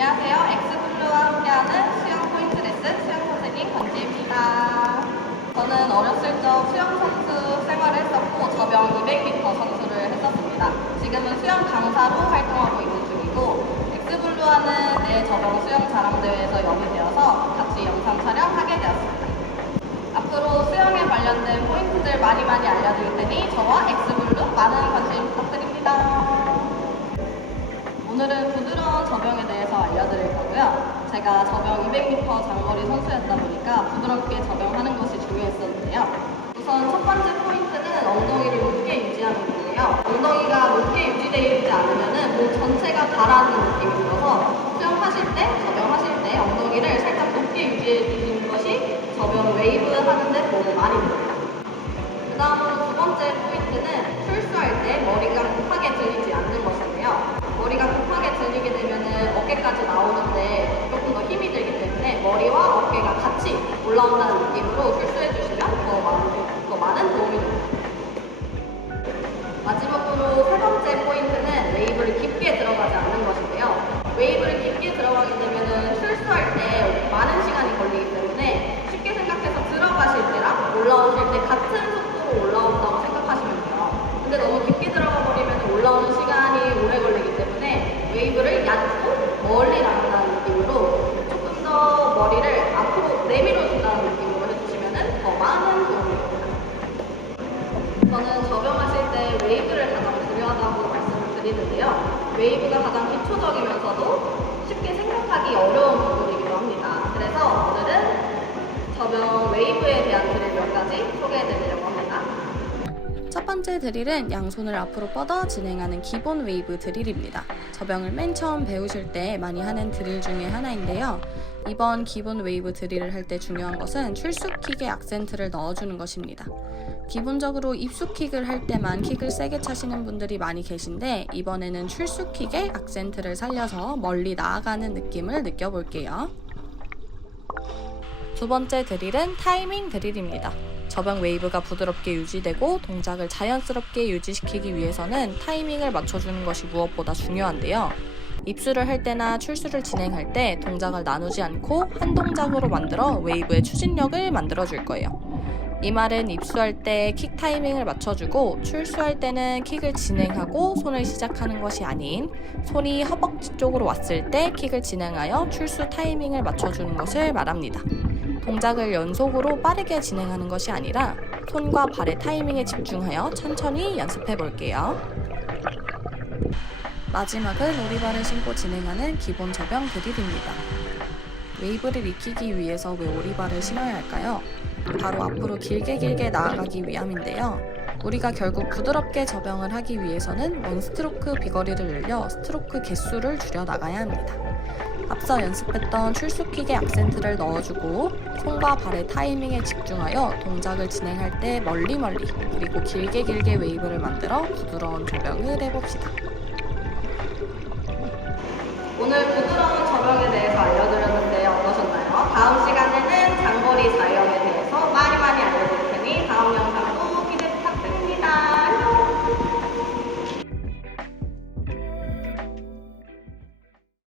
안녕하세요. 엑스플루와 함께하는 수영 포인트 레슨 수영 선생님 권지입니다. 저는 어렸을 적 수영 선수 생활을 했었고 저병 200m 선수를 했었습니다. 지금은 수영 강사로 활동하고 있는 중이고 엑스블루와는 내 저병 수영 자랑 대회에서 연이되어서 같이 영상 촬영하게 되었습니다. 앞으로 수영에 관련된 포인트들 많이 많이 알려드릴 테니 저와 알려드릴 거고요. 제가 저병 200m 장거리 선수였다 보니까 부드럽게 저병하는 것이 중요했었는데요. 우선 첫 번째 포인트는 엉덩이를 높게 유지하는 건데요. 엉덩이가 높게 유지되어 있지 않으면 몸 전체가 가라앉는 느낌이 들어서 수영하실 때, 저병하실 때 엉덩이를 살짝 높게 유지해 주는 것이 저병 웨이브 하는데 도움이 많이 됩니다. 그 다음으로 두 번째 포인트는 출수할 같이 올라온다는 느낌으로 출수해 주시면 더 많은, 더 많은 도움이 됩니다. 마지막으로 세 번째 포인트는 웨이브를 깊게 들어가지 않는 것인데요. 웨이브를 깊게 들어가게 되면 출수할 때 말씀을 드리는데요. 웨이브가 가장 기초적이면서도 쉽게 생각하기 어려운 부분이기도 합니다. 그래서 오늘은 저병 웨이브에 대한 드릴 몇 가지 소개해 드리려고 합니다. 첫 번째 드릴은 양손을 앞으로 뻗어 진행하는 기본 웨이브 드릴입니다. 저병을 맨 처음 배우실 때 많이 하는 드릴 중에 하나인데요. 이번 기본 웨이브 드릴을 할 때 중요한 것은 출수킥에 악센트를 넣어주는 것입니다. 기본적으로 입수킥을 할 때만 킥을 세게 차시는 분들이 많이 계신데 이번에는 출수킥에 악센트를 살려서 멀리 나아가는 느낌을 느껴볼게요. 두 번째 드릴은 타이밍 드릴입니다. 저병 웨이브가 부드럽게 유지되고 동작을 자연스럽게 유지시키기 위해서는 타이밍을 맞춰주는 것이 무엇보다 중요한데요. 입수를 할 때나 출수를 진행할 때 동작을 나누지 않고 한 동작으로 만들어 웨이브의 추진력을 만들어 줄 거예요. 이 말은 입수할 때 킥 타이밍을 맞춰주고 출수할 때는 킥을 진행하고 손을 시작하는 것이 아닌 손이 허벅지 쪽으로 왔을 때 킥을 진행하여 출수 타이밍을 맞춰주는 것을 말합니다. 동작을 연속으로 빠르게 진행하는 것이 아니라 손과 발의 타이밍에 집중하여 천천히 연습해 볼게요. 마지막은 오리발을 신고 진행하는 기본 저병 드릴입니다. 웨이브를 익히기 위해서 왜 오리발을 신어야 할까요? 바로 앞으로 길게 길게 나아가기 위함인데요. 우리가 결국 부드럽게 저병을 하기 위해서는 원 스트로크 비거리를 늘려 스트로크 개수를 줄여 나가야 합니다. 앞서 연습했던 출수킥에 악센트를 넣어주고 손과 발의 타이밍에 집중하여 동작을 진행할 때 멀리 멀리 그리고 길게 길게 웨이브를 만들어 부드러운 조병을 해봅시다. 오늘 그